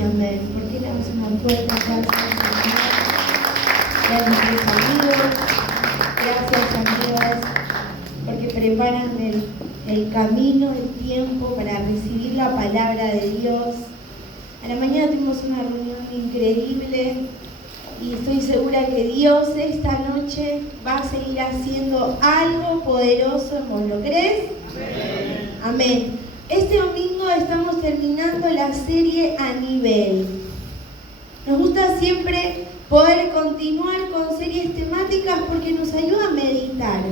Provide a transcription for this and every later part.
y amén. ¿Por qué le damos una fuerte aplauso al Señor? Gracias amigos, gracias amigas, porque preparan el camino, el tiempo para recibir la palabra de Dios. A la mañana tuvimos una reunión increíble y estoy segura que Dios esta noche va a seguir haciendo algo poderoso en vos. ¿Lo crees? Amén. Amén. Este domingo estamos terminando la serie A Nivel. Nos gusta siempre poder continuar con series temáticas porque nos ayuda a meditar,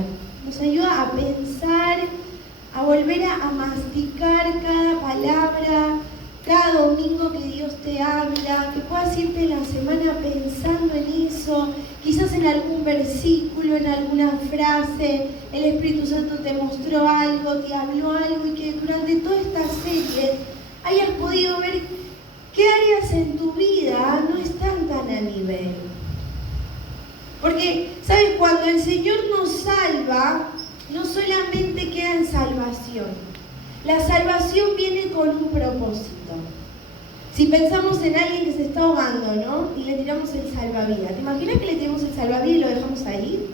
nos ayuda a pensar, a volver a masticar cada palabra, cada domingo que Dios te habla, que puedas irte en la semana pensando en eso, quizás en algún versículo, en alguna frase, el Espíritu Santo te mostró algo, te habló algo y que durante toda esta serie hayas podido ver qué áreas en tu vida no están tan a nivel. Porque, ¿sabes? Cuando el Señor nos salva, no solamente queda en salvación. La salvación viene con un propósito. Si pensamos en alguien que se está ahogando, ¿no? Y le tiramos el salvavidas. ¿Te imaginas que le tiramos el salvavidas y lo dejamos ahí?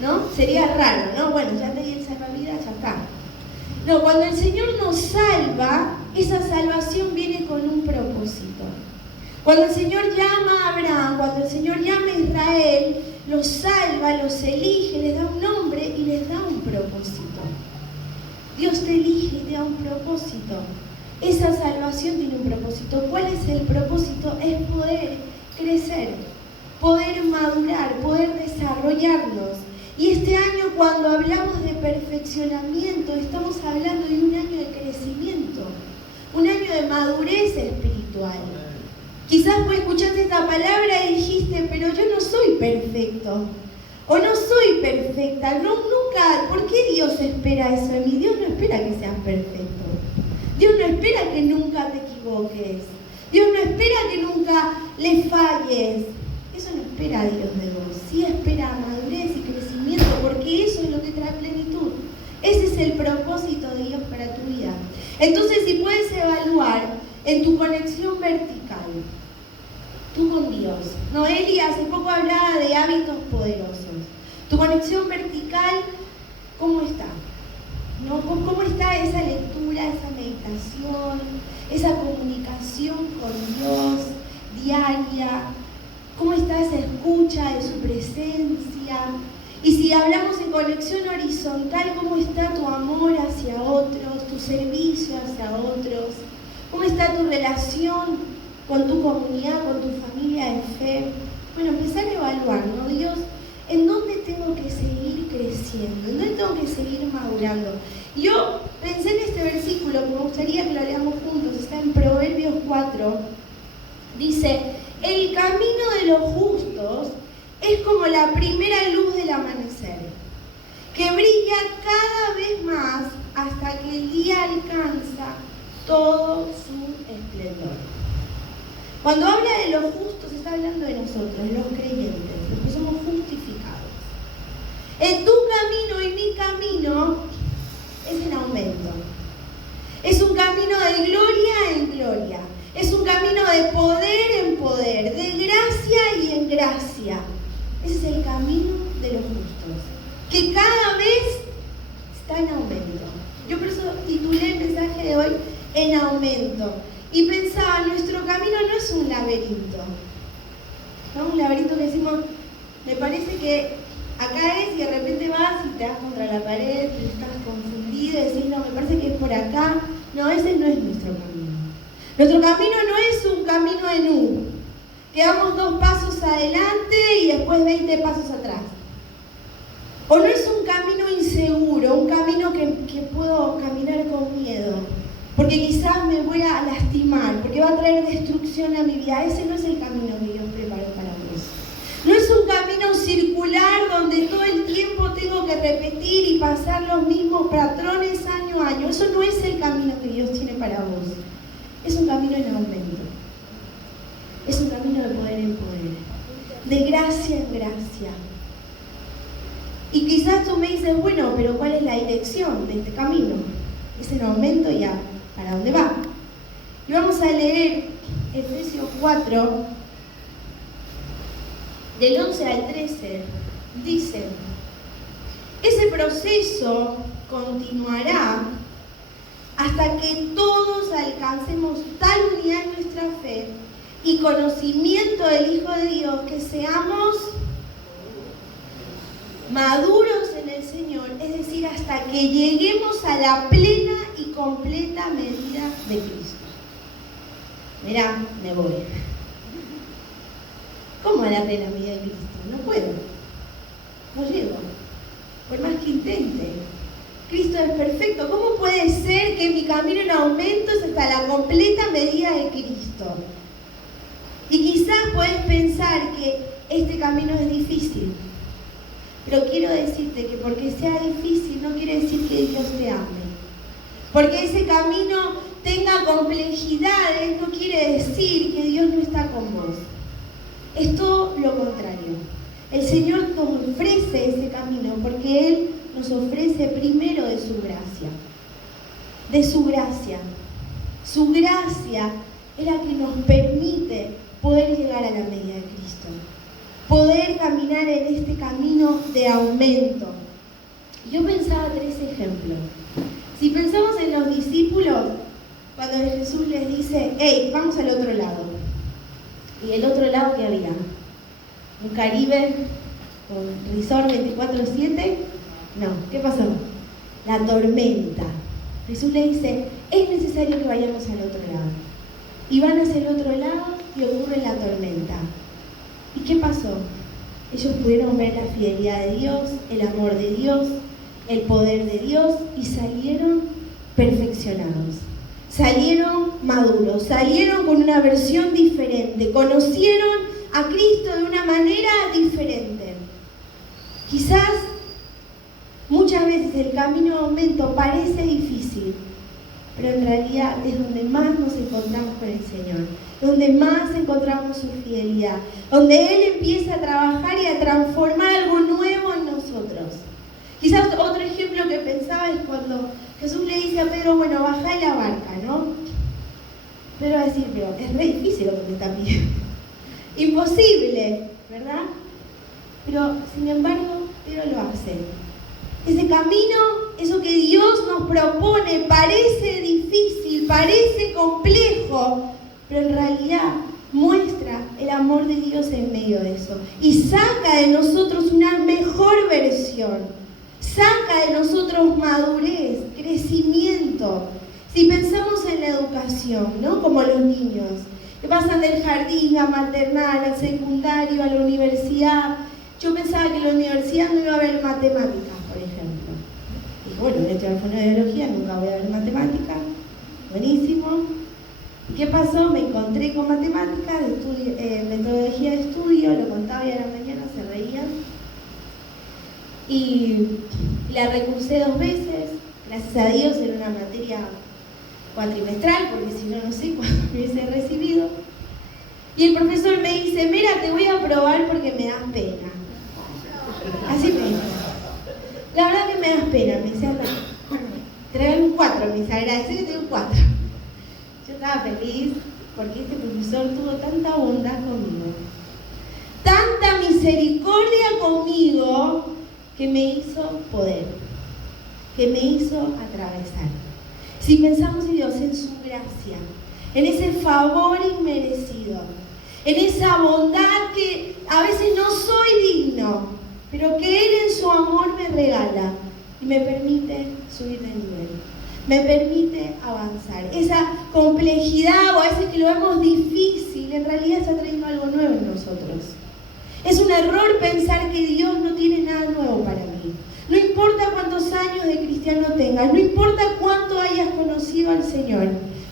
¿No? Sería raro, ¿no? Bueno, ya te di el salvavidas, ya está. No, cuando el Señor nos salva, esa salvación viene con un propósito. Cuando el Señor llama a Abraham, cuando el Señor llama a Israel, los salva, los elige, les da un nombre y les da un propósito. Dios te elige y te da un propósito. Esa salvación tiene un propósito. ¿Cuál es el propósito? Es poder crecer, poder madurar, poder desarrollarnos. Y este año, cuando hablamos de perfeccionamiento, estamos hablando de un año de crecimiento, un año de madurez espiritual. Quizás vos escuchaste esta palabra y dijiste, pero yo no soy perfecto. O no soy perfecta, no, nunca. ¿Por qué Dios espera eso de mí? Dios no espera que seas perfecto. Dios no espera que nunca te equivoques. Dios no espera que nunca le falles. Eso no espera Dios de vos. Sí espera madurez y crecimiento, porque eso es lo que trae plenitud. Ese es el propósito de Dios para tu vida. Entonces, si puedes evaluar en tu conexión vertical, tú con Dios. Noeli hace poco hablaba de hábitos poderosos. Tu conexión vertical, ¿cómo está? ¿No? ¿Cómo está esa lectura, esa meditación, esa comunicación con Dios diaria? ¿Cómo está esa escucha de su presencia? Y si hablamos en conexión horizontal, ¿cómo está tu amor hacia otros, tu servicio hacia otros? ¿Cómo está tu relación con tu comunidad, con tu familia de fe? Bueno, empezar a evaluar, ¿no? Dios, ¿en dónde tengo que seguir creciendo? ¿En dónde tengo que seguir madurando? Yo pensé en este versículo que me gustaría que lo leamos juntos, está en Proverbios 4, dice, el camino de los justos es como la primera luz del amanecer, que brilla cada vez más hasta que el día alcanza todo su esplendor. Cuando habla de los justos, está hablando de nosotros, los creyentes, los que somos justificados. En tu camino y mi camino es en aumento. Es un camino de gloria en gloria. Es un camino de poder en poder, de gracia y en gracia. Ese es el camino de los justos, que cada vez está en aumento. Yo por eso titulé el mensaje de hoy En Aumento. Y pensaba, nuestro camino no es un laberinto, ¿no? Un laberinto que decimos, me parece que acá es y de repente vas y te das contra la pared, y estás confundido y decís, no, me parece que es por acá. No, ese no es nuestro camino. Nuestro camino no es un camino en U, que damos 2 pasos adelante y después 20 pasos atrás. O no es un camino inseguro, un camino que puedo caminar con miedo, porque quizás me voy a lastimar, porque va a traer destrucción a mi vida. Ese no es el camino que Dios preparó para vos. No es un camino circular donde todo el tiempo tengo que repetir y pasar los mismos patrones año a año. Eso no es el camino que Dios tiene para vos. Es un camino en aumento. Es un camino de poder en poder, de gracia en gracia. Y quizás tú me dices, bueno, pero ¿cuál es la dirección de este camino? Es en aumento y ¿para dónde va? Y vamos a leer Efesios 4, del 11 al 13, dice: ese proceso continuará hasta que todos alcancemos tal unidad en nuestra fe y conocimiento del Hijo de Dios, que seamos maduros en el Señor, es decir, hasta que lleguemos a la plena y completa medida de Cristo. Mirá, me voy. ¿Cómo a la plena medida de Cristo? No puedo. No llego. Por más que intente. Cristo es perfecto. ¿Cómo puede ser que mi camino en aumento es hasta la completa medida de Cristo? Y quizás puedes pensar que este camino es difícil. Pero quiero decirte que porque sea difícil no quiere decir que Dios te ame. Porque ese camino tenga complejidades no quiere decir que Dios no está con vos. Es todo lo contrario. El Señor nos ofrece ese camino porque Él nos ofrece primero de su gracia. De su gracia. Su gracia es la que nos permite poder llegar a la medida de Cristo. Poder caminar en este camino de aumento. Yo pensaba 3 ejemplos. Si pensamos en los discípulos, cuando Jesús les dice: hey, vamos al otro lado. Y el otro lado, ¿qué había? ¿Un Caribe con resort 24/7? No, ¿qué pasó? La tormenta. Jesús le dice: es necesario que vayamos al otro lado. Y van hacia el otro lado y ocurre la tormenta. ¿Y qué pasó? Ellos pudieron ver la fidelidad de Dios, el amor de Dios, el poder de Dios y salieron perfeccionados. Salieron maduros, salieron con una versión diferente, conocieron a Cristo de una manera diferente. Quizás muchas veces el camino de aumento parece difícil, pero en realidad es donde más nos encontramos con el Señor, donde más encontramos su fidelidad, donde Él empieza a trabajar y a transformar algo nuevo en nosotros. Quizás otro ejemplo que pensaba es cuando Jesús le dice a Pedro: bueno, bajá de la barca, ¿no? Pedro va a decir: pero es re difícil lo que me está pidiendo. Imposible, ¿verdad? Pero, sin embargo, Pedro lo hace. Ese camino, eso que Dios nos propone, parece difícil, parece complejo, pero en realidad muestra el amor de Dios en medio de eso. Y saca de nosotros una mejor versión. Saca de nosotros madurez, crecimiento. Si pensamos en la educación, ¿no? Como los niños, que pasan del jardín a maternal, al secundario, a la universidad. Yo pensaba que en la universidad no iba a haber matemáticas, por ejemplo. Y bueno, voy a estudiar fonobiología, nunca voy a ver matemáticas. Buenísimo. ¿Y qué pasó? Me encontré con matemáticas, metodología de estudio, lo contaba y a la mañana se reían. Y la recursé 2 veces, gracias a Dios, en una materia cuatrimestral, porque si no, no sé cuándo me hubiese recibido. Y el profesor me dice: mira, te voy a probar porque me das pena. Así me dice. La verdad que me das pena, me dice: anda, trae un 4, me dice, agradece que tengo un 4. Yo estaba feliz porque este profesor tuvo tanta bondad conmigo, tanta misericordia conmigo, que me hizo poder, que me hizo atravesar. Si pensamos en Dios, en su gracia, en ese favor inmerecido, en esa bondad que a veces no soy digno, pero que Él en su amor me regala y me permite subir de nivel, me permite avanzar. Esa complejidad, o a veces que lo vemos difícil, en realidad está trayendo algo nuevo en nosotros. Es un error pensar que Dios no tiene nada nuevo para mí. No importa cuántos años de cristiano tengas, no importa cuánto hayas conocido al Señor,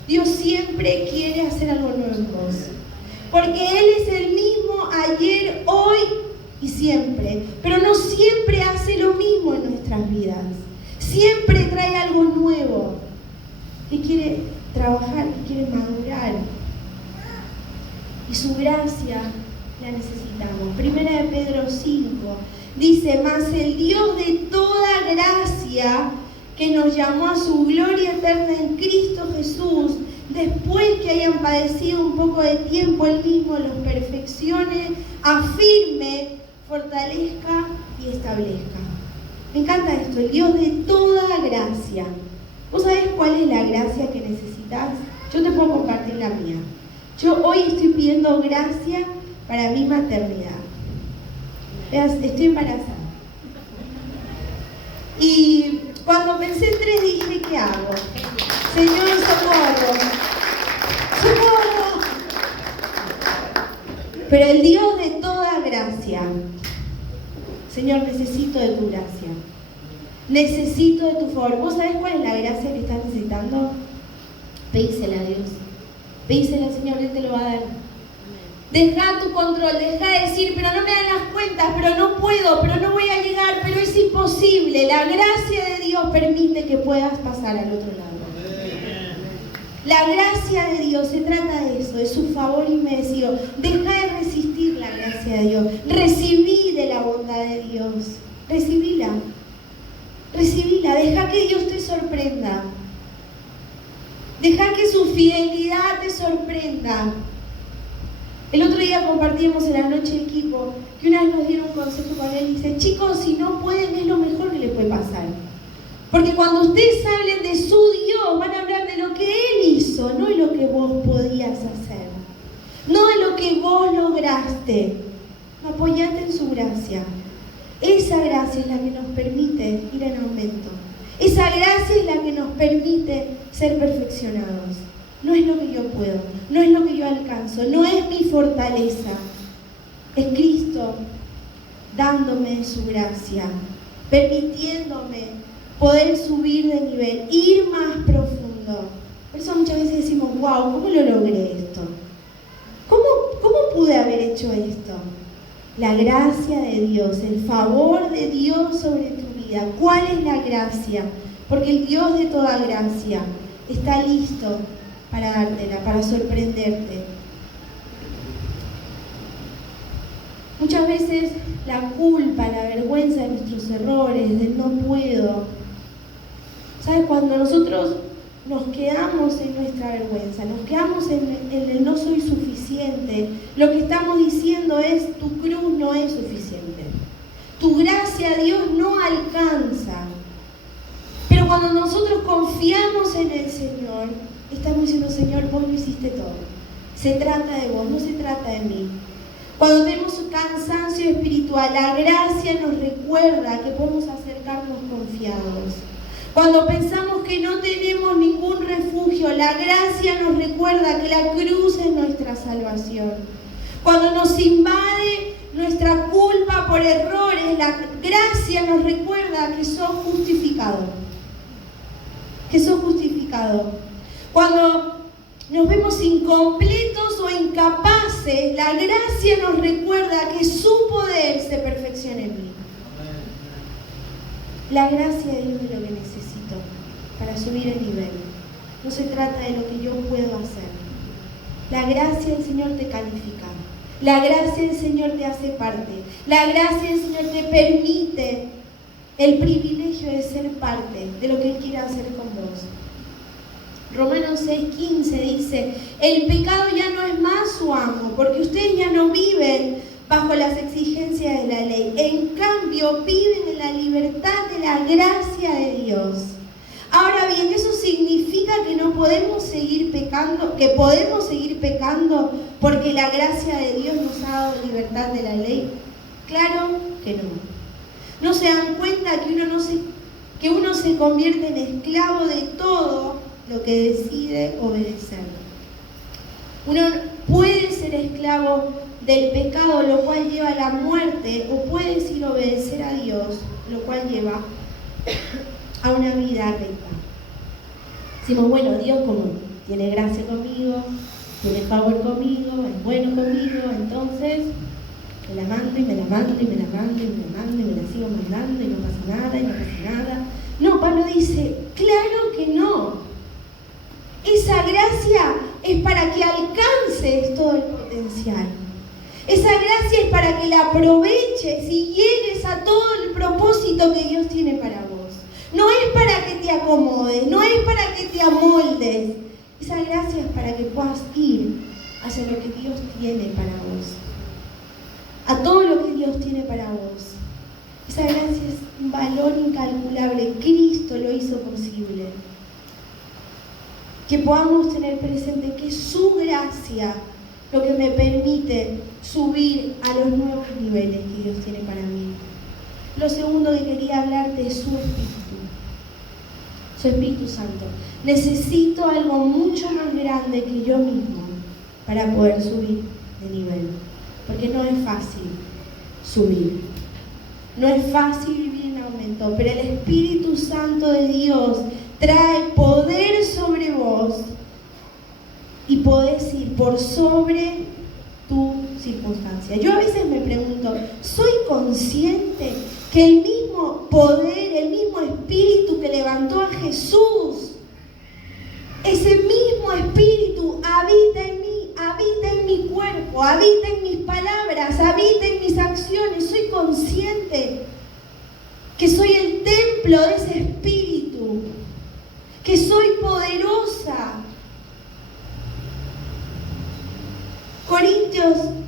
Dios siempre quiere hacer algo nuevo en vos. Porque Él es el mismo ayer, hoy y siempre. Pero no siempre hace lo mismo en nuestras vidas. Siempre trae algo nuevo que quiere trabajar, que quiere madurar. Y su gracia la necesitamos. Primera de Pedro 5 dice: mas el Dios de toda gracia, que nos llamó a su gloria eterna en Cristo Jesús, después que hayan padecido un poco de tiempo, Él mismo los perfeccione, afirme, fortalezca y establezca. Me encanta esto, el Dios de toda gracia. ¿Vos sabés cuál es la gracia que necesitas? Yo te puedo compartir la mía. Yo hoy estoy pidiendo gracia para mi maternidad. Estoy embarazada. Y cuando pensé en 3 dije, ¿qué hago? Señor, socorro. ¡Socorro! Pero el Dios de toda gracia. Señor, necesito de tu gracia. Necesito de tu favor. ¿Vos sabés cuál es la gracia que estás necesitando? Pedísela a Dios. Pedísela al Señor, Él te lo va a dar. Deja tu control, deja de decir, pero no me dan las cuentas, pero no puedo, pero no voy a llegar, pero es imposible. La gracia de Dios permite que puedas pasar al otro lado. La gracia de Dios se trata de eso, de su favor inmerecido. Deja de resistir la gracia de Dios. Recibí de la bondad de Dios. Recibíla. Recibíla. Deja que Dios te sorprenda. Deja que su fidelidad te sorprenda. El otro día compartíamos en la noche equipo que una vez nos dieron un consejo con él y dice, chicos, si no pueden es lo mejor que les puede pasar. Porque cuando ustedes hablen de su Dios, van a hablar de lo que Él hizo, no de lo que vos podías hacer. No de lo que vos lograste. Apoyate en su gracia. Esa gracia es la que nos permite ir en aumento. Esa gracia es la que nos permite ser perfeccionados. No es lo que yo puedo, no es lo que yo alcanzo, no es mi fortaleza. Es Cristo dándome su gracia, permitiéndome poder subir de nivel, ir más profundo. Por eso muchas veces decimos, wow, ¿cómo lo logré esto? ¿Cómo pude haber hecho esto? La gracia de Dios, el favor de Dios sobre tu vida. ¿Cuál es la gracia? Porque el Dios de toda gracia está listo para dártela, para sorprenderte. Muchas veces la culpa, la vergüenza de nuestros errores, del no puedo. ¿Sabes? Cuando nosotros nos quedamos en nuestra vergüenza, nos quedamos en el no soy suficiente, lo que estamos diciendo es tu cruz no es suficiente. Tu gracia, Dios, no alcanza. Pero cuando nosotros confiamos en el Señor, estamos diciendo, Señor, vos lo hiciste todo. Se trata de vos, no se trata de mí. Cuando tenemos cansancio espiritual, la gracia nos recuerda que podemos acercarnos confiados. Cuando pensamos que no tenemos ningún refugio, la gracia nos recuerda que la cruz es nuestra salvación. Cuando nos invade nuestra culpa por errores, la gracia nos recuerda que sos justificado. Que sos justificado. Cuando nos vemos incompletos o incapaces, la gracia nos recuerda que su poder se perfecciona en mí. La gracia de Dios es lo que necesito para subir el nivel. No se trata de lo que yo puedo hacer. La gracia del Señor te califica. La gracia del Señor te hace parte. La gracia del Señor te permite el privilegio de ser parte de lo que Él quiere hacer con vos. Romanos 6:15 dice, el pecado ya no es más su amo, porque ustedes ya no viven bajo las exigencias de la ley. En cambio, viven en la libertad de la gracia de Dios. Ahora bien, ¿eso significa que no podemos seguir pecando, que podemos seguir pecando porque la gracia de Dios nos ha dado libertad de la ley? Claro que no. ¿No se dan cuenta que uno se convierte en esclavo de todo lo que decide obedecer? Uno puede ser esclavo del pecado, lo cual lleva a la muerte, o puede decir obedecer a Dios, lo cual lleva a una vida recta. Decimos, bueno, Dios como tiene gracia conmigo, tiene favor conmigo, es bueno conmigo, entonces me la mando y me la mando y me la mando y me la mando y me la sigo mandando y no pasa nada y no pasa nada. No, Pablo dice, claro que no. Esa gracia es para que alcances todo el potencial. Esa gracia es para que la aproveches y llegues a todo el propósito que Dios tiene para vos. No es para que te acomodes, no es para que te amoldes. Esa dar gracias para que puedas ir hacia lo que Dios tiene para vos. A todo lo que Dios tiene para vos. Esa gracia es un valor incalculable. Cristo lo hizo posible. Que podamos tener presente que es su gracia lo que me permite subir a los nuevos niveles que Dios tiene para mí. Lo segundo que quería hablarte es su Espíritu. Su Espíritu Santo. Necesito algo mucho más grande que yo mismo para poder subir de nivel. Porque no es fácil subir. No es fácil vivir en aumento. Pero el Espíritu Santo de Dios trae poder sobre vos y podés ir por sobre tu circunstancia. Yo a veces me pregunto, ¿soy consciente que el mismo poder, el mismo Espíritu que levantó a Jesús, ese mismo Espíritu habita en mí, habita en mi cuerpo, habita en mis palabras, habita en mis acciones? Soy consciente que soy el templo de ese Espíritu, que soy poderosa.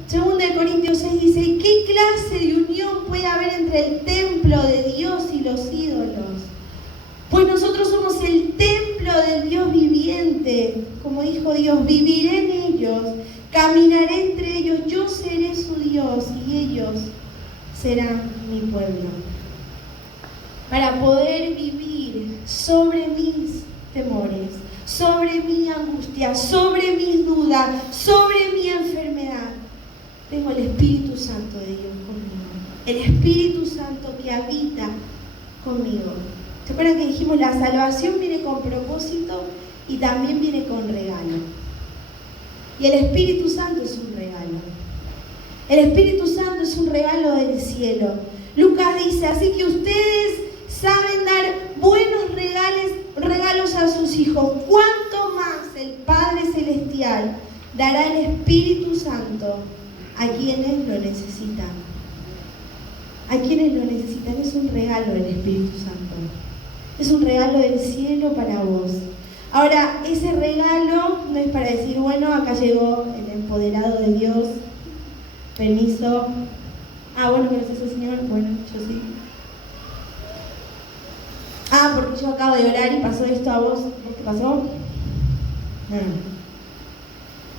2 Corintios 6 dice, ¿qué clase de unión puede haber entre el templo de Dios y los ídolos? Pues nosotros somos el templo del Dios viviente. Como dijo Dios, viviré en ellos, caminaré entre ellos, yo seré su Dios y ellos serán mi pueblo. Para poder vivir sobre mis temores, sobre mi angustia, sobre mis dudas, sobre mi enfermedad, tengo el Espíritu Santo de Dios conmigo. El Espíritu Santo que habita conmigo. ¿Se acuerdan que dijimos la salvación viene con propósito y también viene con regalo? Y el Espíritu Santo es un regalo. El Espíritu Santo es un regalo del cielo. Lucas dice, así que ustedes saben dar buenos regalos a sus hijos. ¿Cuánto más el Padre Celestial dará el Espíritu Santo a quienes lo necesitan? A quienes lo necesitan. Es un regalo del Espíritu Santo. Es un regalo del cielo para vos. Ahora, ese regalo no es para decir, bueno, acá llegó el empoderado de Dios. Permiso. Bueno, gracias al Señor. Bueno, yo sí. Porque yo acabo de orar y pasó esto a vos. ¿Vos qué pasó? No.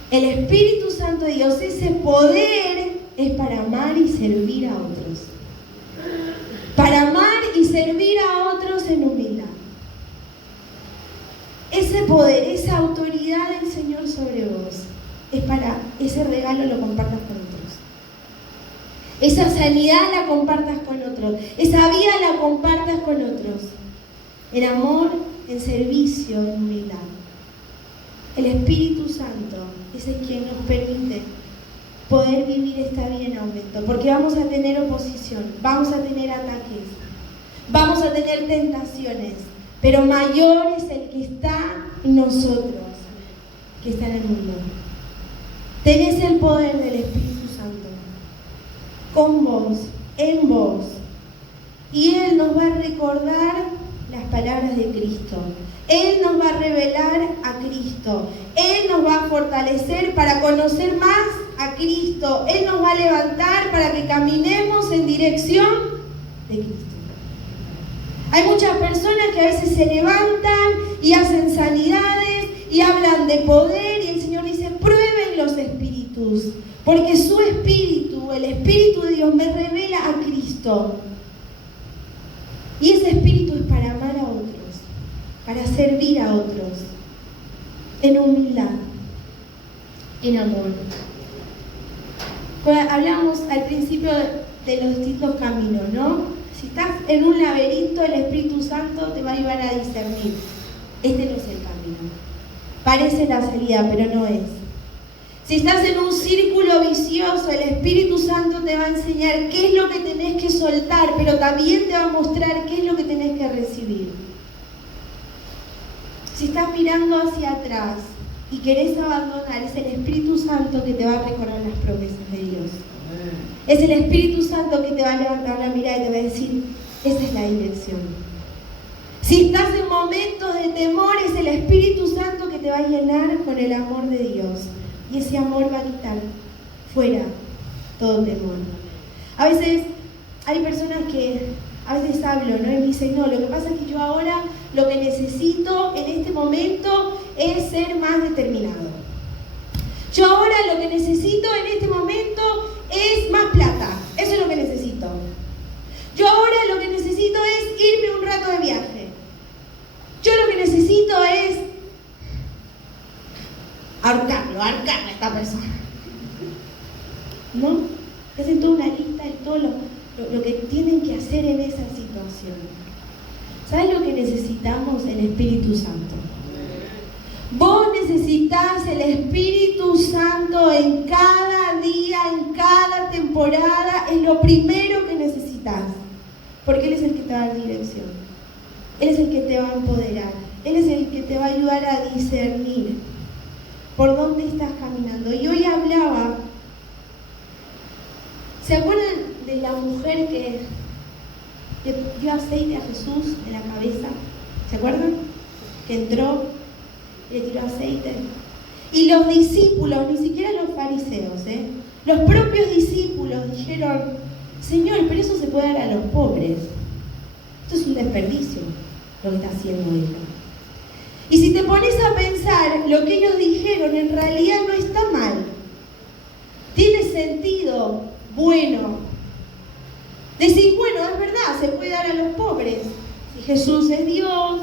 El Espíritu Santo de Dios, ese poder es para amar y servir a otros. Para amar y servir a otros en humildad. Ese poder, esa autoridad del Señor sobre vos, es para ese regalo lo compartas con otros. Esa sanidad la compartas con otros. Esa vida la compartas con otros. En amor, en servicio, en humildad. El Espíritu Santo es el quien nos permite poder vivir esta vida en aumento. Porque vamos a tener oposición, vamos a tener ataques, vamos a tener tentaciones. Pero mayor es el que está en nosotros que está en el mundo. Tenés el poder del Espíritu Santo con vos, en vos. Y Él nos va a recordar las palabras de Cristo. Él nos va a revelar a Cristo. Él nos va a fortalecer para conocer más a Cristo. Él nos va a levantar para que caminemos en dirección de Cristo. Hay muchas personas que a veces se levantan y hacen sanidades y hablan de poder, y el Señor dice, prueben los espíritus, porque su Espíritu, el Espíritu de Dios, me revela a Cristo. Y ese Espíritu es para amar a otros, para servir a otros, en humildad, en amor. Hablábamos al principio de los distintos caminos, ¿no? Si estás en un laberinto, el Espíritu Santo te va a ayudar a discernir. Este no es el camino. Parece la salida, pero no es. Si estás en un círculo vicioso, el Espíritu Santo te va a enseñar qué es lo que tenés que soltar, pero también te va a mostrar qué es lo que tenés que recibir. Si estás mirando hacia atrás y querés abandonar, es el Espíritu Santo que te va a recordar las promesas de Dios. Es el Espíritu Santo que te va a levantar la mirada y te va a decir, esa es la dirección. Si estás en momentos de temor, es el Espíritu Santo que te te va a llenar con el amor de Dios. Y ese amor va a quitar fuera todo temor. A veces hay personas que a veces hablo, ¿no? Y me dicen, no, lo que pasa es que yo ahora lo que necesito en este momento es ser más determinado. Yo ahora lo que necesito en este momento es más plata. Eso es lo que necesito. Yo ahora lo que necesito es irme un rato de viaje. Yo lo que necesito es ahorcarlo a esta persona. ¿No? Hacen toda una lista de todo lo que tienen que hacer en esa situación. ¿Sabes lo que necesitamos? El Espíritu Santo. Vos necesitas el Espíritu Santo en cada día, en cada temporada, es lo primero que necesitas. Porque Él es el que te va a dar dirección. Él es el que te va a empoderar. Él es el que te va a ayudar a discernir por dónde estás caminando. Y hoy hablaba, ¿se acuerdan de la mujer que le dio aceite a Jesús en la cabeza? ¿Se acuerdan? Que entró, le tiró aceite. Y los discípulos, ni siquiera los fariseos, los propios discípulos dijeron, Señor, pero eso se puede dar a los pobres. Esto es un desperdicio, lo que está haciendo ella. Y si te pones a pensar, lo que ellos dijeron en realidad no está mal. Tiene sentido, bueno. Decís, bueno, es verdad, se puede dar a los pobres. Si Jesús es Dios,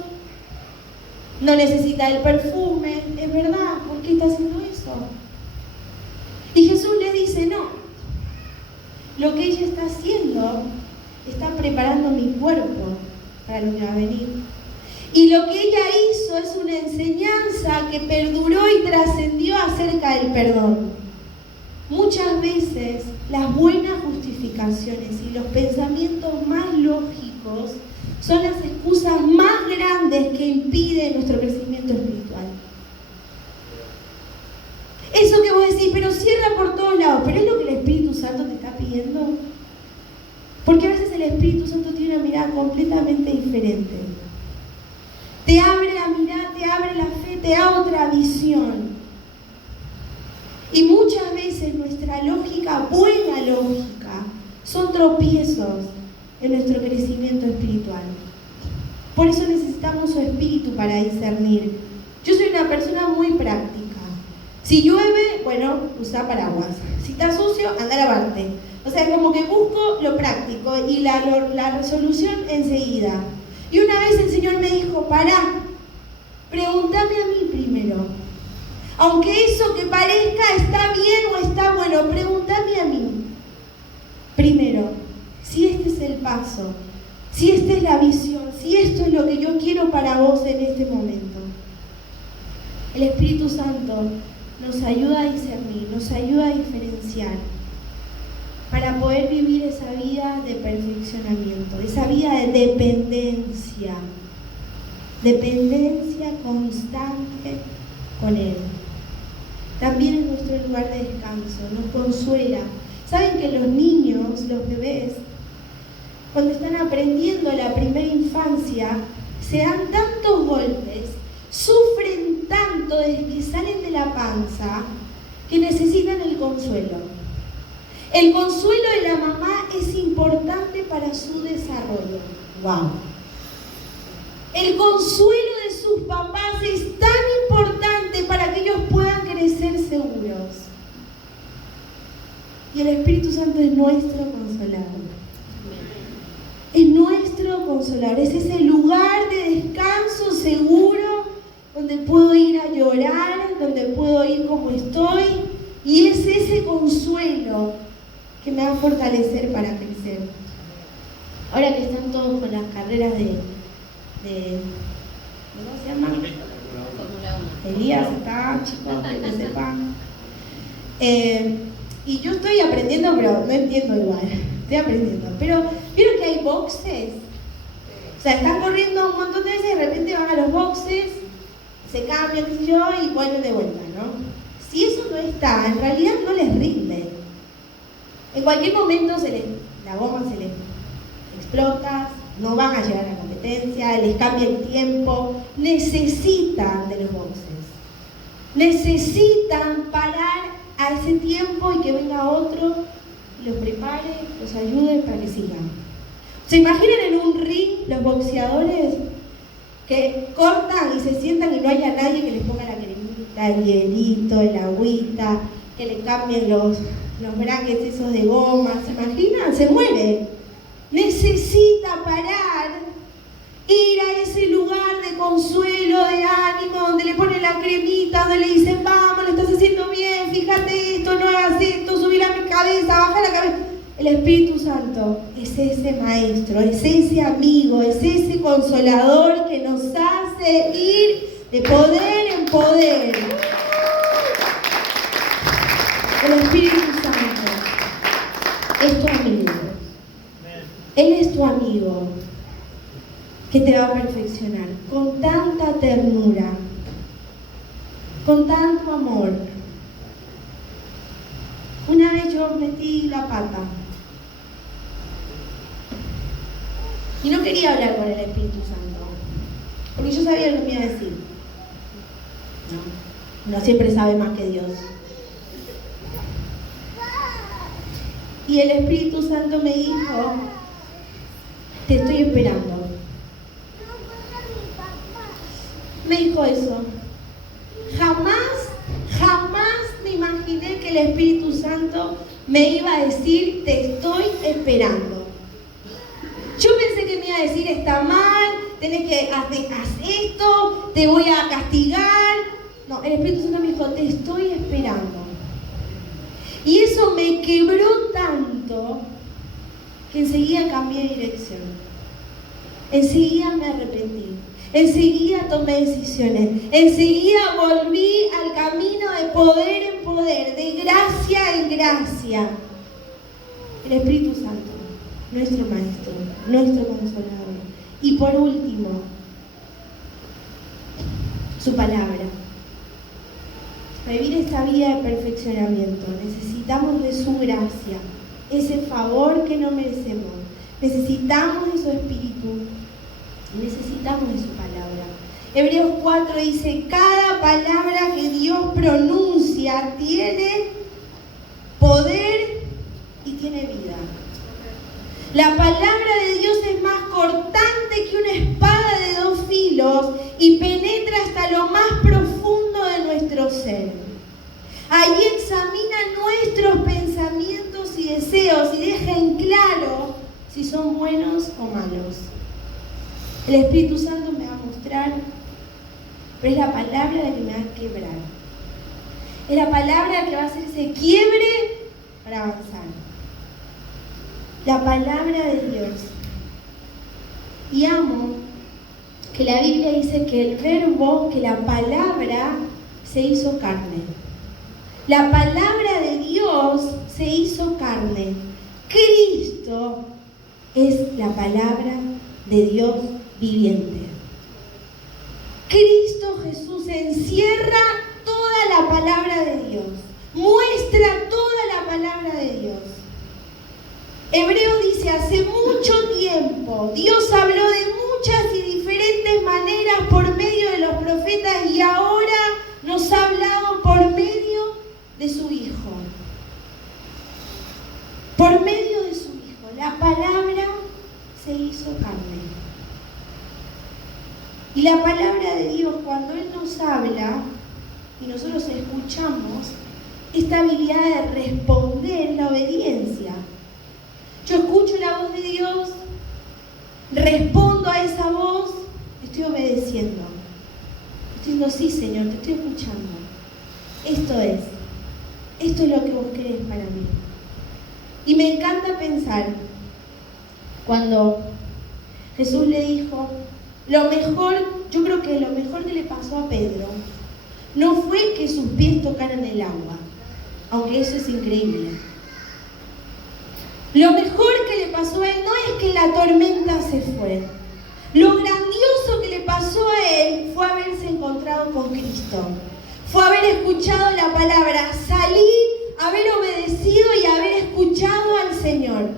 no necesita el perfume, es verdad, ¿por qué está haciendo eso? Y Jesús le dice, no, lo que ella está haciendo, está preparando mi cuerpo para lo que va a venir. Y lo que ella hizo es una enseñanza que perduró y trascendió acerca del perdón. Muchas veces las buenas justificaciones y los pensamientos más lógicos son las excusas más grandes que impiden nuestro crecimiento espiritual. Eso que vos decís, pero cierra por todos lados, pero es lo que el Espíritu Santo te está pidiendo. Porque a veces el Espíritu Santo tiene una mirada completamente diferente. Te abre la mirada, te abre la fe, te da otra visión. Y muchas veces nuestra lógica, buena lógica, son tropiezos en nuestro crecimiento espiritual. Por eso necesitamos su Espíritu para discernir. Yo soy una persona muy práctica. Si llueve, bueno, usa paraguas. Si está sucio, anda a lavarte. O sea, como que busco lo práctico y la resolución enseguida. Y una vez el Señor me dijo, pará, pregúntame a mí primero. Aunque eso que parezca está bien o está bueno, pregúntame a mí. Primero, si este es el paso, si esta es la visión, si esto es lo que yo quiero para vos en este momento. El Espíritu Santo nos ayuda a discernir, nos ayuda a diferenciar para poder vivir esa vida de perfeccionamiento, esa vida de dependencia constante con Él. También es nuestro lugar de descanso, nos consuela. ¿Saben que los niños, los bebés, cuando están aprendiendo la primera infancia, se dan tantos golpes, sufren tanto desde que salen de la panza, que necesitan el consuelo? El consuelo de la mamá es importante para su desarrollo. ¡Wow! El consuelo de sus papás es tan importante para que ellos puedan crecer seguros. Y el Espíritu Santo es nuestro consolador. Es nuestro consolador. Es ese lugar de descanso seguro donde puedo ir a llorar, donde puedo ir como estoy. Y es ese consuelo que me va a fortalecer para crecer. Ahora que están todos con las carreras de ¿cómo se llama? Elías está, chicos, que sepan. Y yo estoy aprendiendo, pero no entiendo igual. Estoy aprendiendo. Pero, ¿vieron que hay boxes? O sea, están corriendo un montón de veces y de repente van a los boxes, se cambian, qué sé yo, y vuelven de vuelta, ¿no? Si eso no está, en realidad no les rinde. En cualquier momento la goma se les explota, no van a llegar a la competencia, les cambia el tiempo, necesitan de los boxes. necesitan parar a ese tiempo y que venga otro y los prepare, los ayude para que sigan. ¿Se imaginan en un ring los boxeadores que cortan y se sientan y no haya nadie que les ponga la cremita, el hielito, el agüita, que le cambien los brackets esos de goma? ¿Se imaginan? Se muere. Necesita parar, ir a ese lugar de consuelo, de ánimo, donde le ponen la cremita, donde le dicen, vamos, lo estás haciendo bien, fíjate esto, no hagas esto, subí la cabeza, baja la cabeza. El Espíritu Santo es ese maestro, es ese amigo, es ese consolador que nos hace ir de poder en poder. El Espíritu Santo es tu amigo. Él es tu amigo que te va a perfeccionar con tanta ternura, con tanto amor. Una vez yo metí la pata y no quería hablar con el Espíritu Santo, porque yo sabía lo que me iba a decir. No siempre sabe más que Dios. Y el Espíritu Santo me dijo, te estoy esperando. Me dijo eso. Jamás me imaginé que el Espíritu Santo me iba a decir, te estoy esperando. Yo pensé que me iba a decir, está mal, tenés que hacer esto, te voy a castigar. No, el Espíritu Santo me dijo, te estoy esperando. Y eso me quebró tanto que enseguida cambié de dirección. Enseguida me arrepentí. Enseguida tomé decisiones. Enseguida volví al camino de poder en poder, de gracia en gracia. El Espíritu Santo, nuestro Maestro, nuestro Consolador. Y por último, su palabra. Para vivir esta vida de perfeccionamiento necesitamos de su gracia, ese favor que no merecemos. Necesitamos de su Espíritu, necesitamos de su palabra. Hebreos 4 dice, cada palabra que Dios pronuncia tiene poder y tiene vida. La palabra de Dios es más cortante que una espada de 2 filos y penetra hasta lo más profundo de nuestro ser. Allí examina nuestros pensamientos y deseos y deja en claro si son buenos o malos. El Espíritu Santo me va a mostrar, pero es la palabra la que me va a quebrar. Es la palabra que va a hacer ese quiebre para avanzar. La palabra de Dios. Y amo que la Biblia dice que el verbo, que la palabra se hizo carne. La palabra de Dios se hizo carne. Cristo es la palabra de Dios viviente. Cristo Jesús encierra toda la palabra de Dios, muestra toda la palabra de Dios. Hebreo dice, hace mucho tiempo Dios habló de muchas y diferentes maneras por medio de los profetas y ahora nos ha hablado por medio de su Hijo. Por medio de su Hijo, la palabra se hizo carne. Y la palabra de Dios, cuando Él nos habla y nosotros escuchamos, esta habilidad de responder, la obediencia. Yo escucho la voz de Dios, respondo a esa voz, estoy obedeciendo. Estoy diciendo, sí, Señor, te estoy escuchando. Esto es lo que vos querés para mí. Y me encanta pensar cuando Jesús le dijo, yo creo que lo mejor que le pasó a Pedro no fue que sus pies tocaran el agua, aunque eso es increíble. Lo mejor que le pasó a él no es que la tormenta se fue. Lo grandioso que le pasó a él fue haberse encontrado con Cristo. Fue haber escuchado la palabra, salir, haber obedecido y haber escuchado al Señor.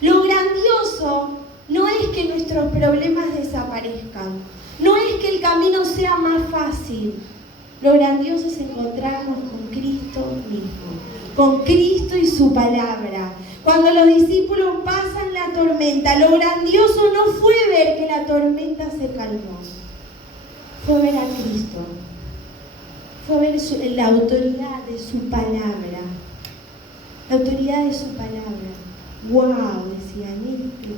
Lo grandioso no es que nuestros problemas desaparezcan. No es que el camino sea más fácil. Lo grandioso es encontrarnos con Cristo mismo, con Cristo y su palabra. Cuando los discípulos pasan la tormenta, lo grandioso no fue ver que la tormenta se calmó, fue ver a Cristo, fue ver la autoridad de su palabra, la autoridad de su palabra. ¡Wow! Decían, este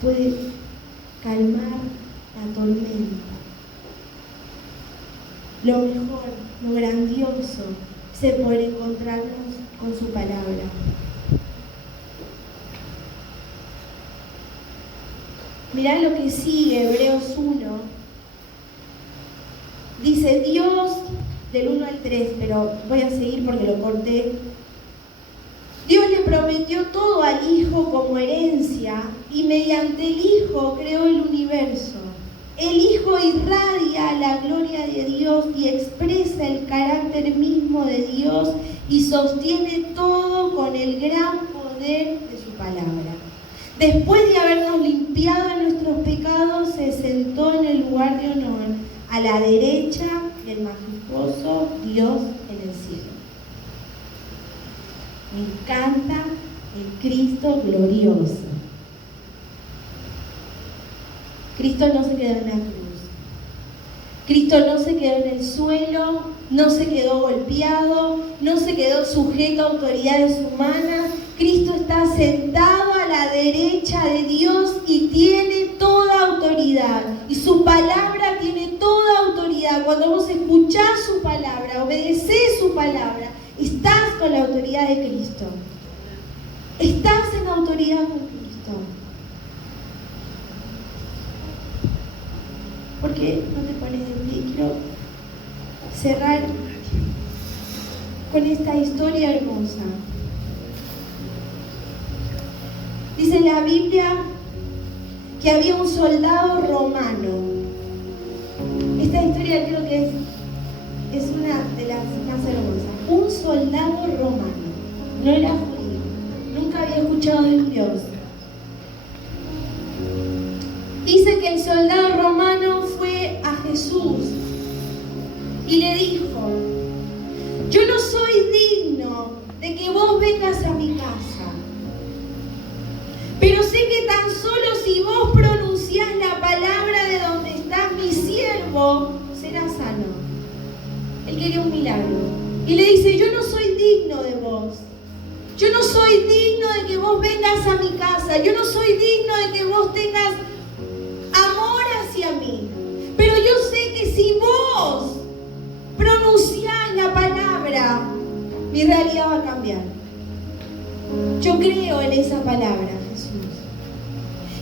puede calmar la tormenta. Lo mejor, lo grandioso, es poder encontrarnos con su palabra. Mirá lo que sigue, Hebreos 1. Dice Dios, del 1 al 3, pero voy a seguir porque lo corté. Dios le prometió todo al Hijo como herencia y mediante el Hijo creó el universo. El Hijo irradia la gloria de Dios y expresa el carácter mismo de Dios y sostiene todo con el gran poder de su palabra. Después de habernos limpiado de nuestros pecados, se sentó en el lugar de honor, a la derecha del majestuoso Dios en el cielo. Me encanta el Cristo glorioso. Cristo no se quedó en la cruz. Cristo no se quedó en el suelo, no se quedó golpeado, no se quedó sujeto a autoridades humanas. Cristo está sentado a la derecha de Dios y tiene toda autoridad. Y su palabra tiene toda autoridad. Cuando vos escuchás su palabra, obedecés su palabra, estás con la autoridad de Cristo. Estás en autoridad con Cristo. ¿Por qué no te pones de pie? Quiero cerrar con esta historia hermosa. Dice en la Biblia que había un soldado romano. Esta historia creo que es una de las más hermosas. Un soldado romano. No era judío. Nunca había escuchado de Dios. Dice que el soldado romano fue a Jesús y le dijo: yo no soy digno de que vos vengas a mi casa, pero sé que tan solo si vos pronunciás la palabra de donde está mi siervo, será sano. Él quería un milagro. Y le dice: yo no soy digno de vos. Yo no soy digno de que vos vengas a mi casa. Yo no soy digno de que vos tengas amor hacia mí. Pero yo sé que si vos pronunciás la palabra, mi realidad va a cambiar. Yo creo en esa palabra, Jesús.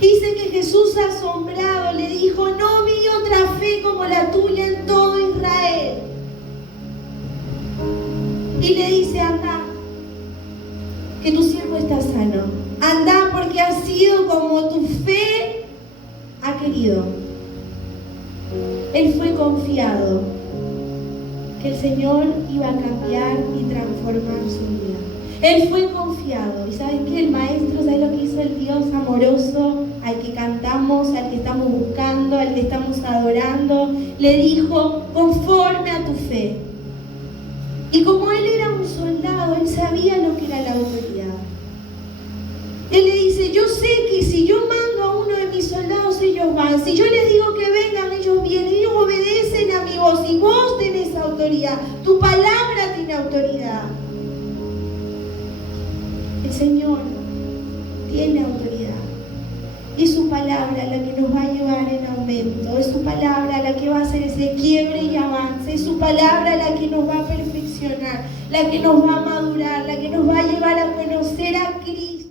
Dice que Jesús, asombrado, le dijo: no vi otra fe como la tuya en todo Israel. Y le dice: anda, que tu siervo está sano. Anda, porque ha sido como tu fe ha querido. Él fue confiado que el Señor iba a cambiar y transformar su vida. Él fue confiado. ¿Y saben qué? El Maestro, ¿sabe lo que hizo el Dios amoroso al que cantamos, al que estamos buscando, al que estamos adorando? Le dijo: conforme a tu fe. Y como él era un soldado, él sabía lo que era la autoridad. Él le dice: yo sé que si yo mando a uno de mis soldados, ellos van. Si yo les digo que vengan, ellos vienen. Ellos obedecen a mi voz. Y vos tenés autoridad. Tu palabra tiene autoridad. El Señor tiene autoridad. Y es su palabra la que nos va a llevar en aumento. Es su palabra la que va a hacer ese quiebre y avance. Es su palabra la que nos va a perfeccionar, la que nos va a madurar, la que nos va a llevar a conocer a Cristo.